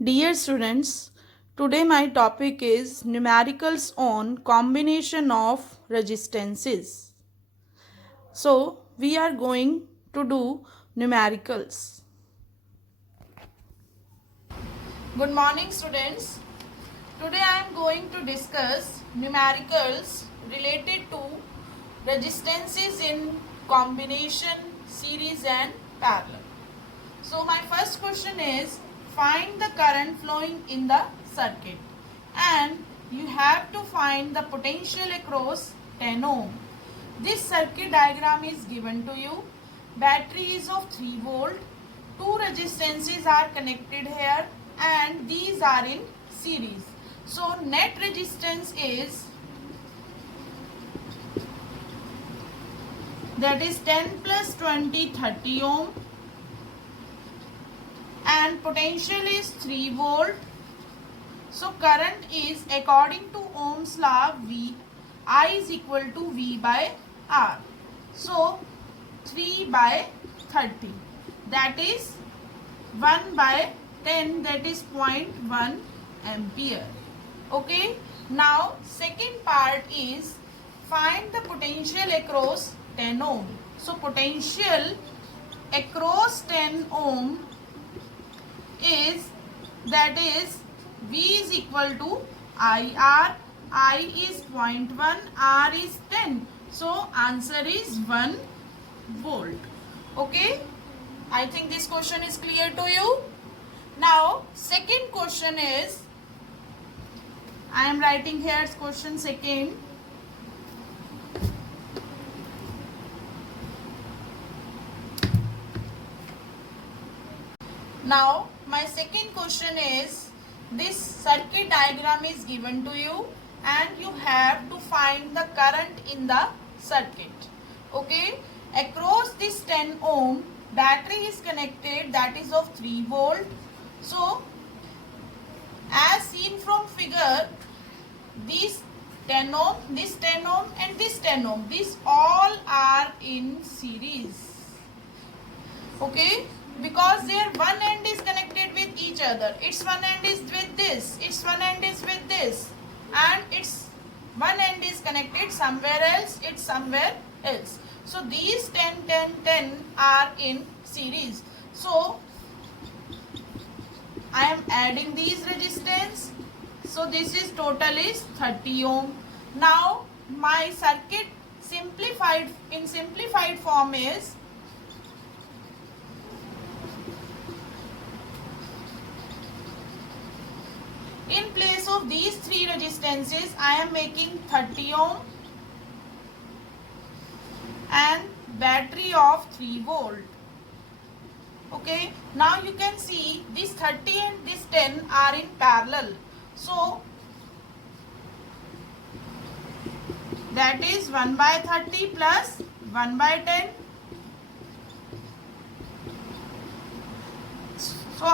Dear students, today my topic is numericals on combination of resistances. So, we are going to do numericals. Good morning students. Today I am going to discuss numericals related to resistances in combination, series and parallel. So my first question is, find the current flowing in the circuit and you have to find the potential across 10 ohm. This circuit diagram is given to you. Battery is of 3 volt. Two resistances are connected here and these are in series. So net resistance is, that is 10 plus 20, 30 ohm. And potential is 3 volt. So current is, according to Ohm's law, I is equal to V by R. So 3 by 30, that is 1 by 10, that is 0.1 ampere. Okay. Now second part is, find the potential across 10 ohm. So potential across 10 ohm is, that is V is equal to IR. I is 0.1, R is 10. So answer is 1 volt. Okay. I think this question is clear to you. Now second question is, I am writing here question second. Now my second question is, this circuit diagram is given to you and you have to find the current in the circuit. Okay. Across this 10 ohm, battery is connected, that is of 3 volt. So as seen from figure, this 10 ohm, this 10 ohm and this 10 ohm, these all are in series. Okay. Because their one end is connected with each other. Its one end is with this, its one end is with this, and its one end is connected somewhere else, it's somewhere else. So these 10, 10, 10 are in series. So I am adding these resistance. So this is total is 30 ohm. Now my circuit in simplified form is, in place of these three resistances, I am making 30 ohm and battery of 3 volt. Okay. Now you can see this 30 and this 10 are in parallel. So that is 1 by 30 plus 1 by 10. So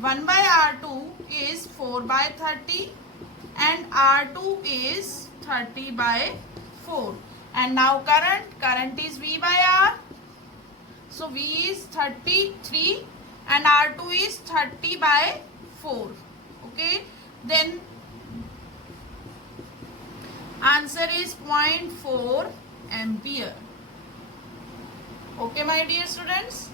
1 by R2 is 4 by 30 and R2 is 30 by 4. And now current is V by R. So V is 33 and R2 is 30 by 4. Okay. Then answer is 0.4 ampere. Okay my dear students.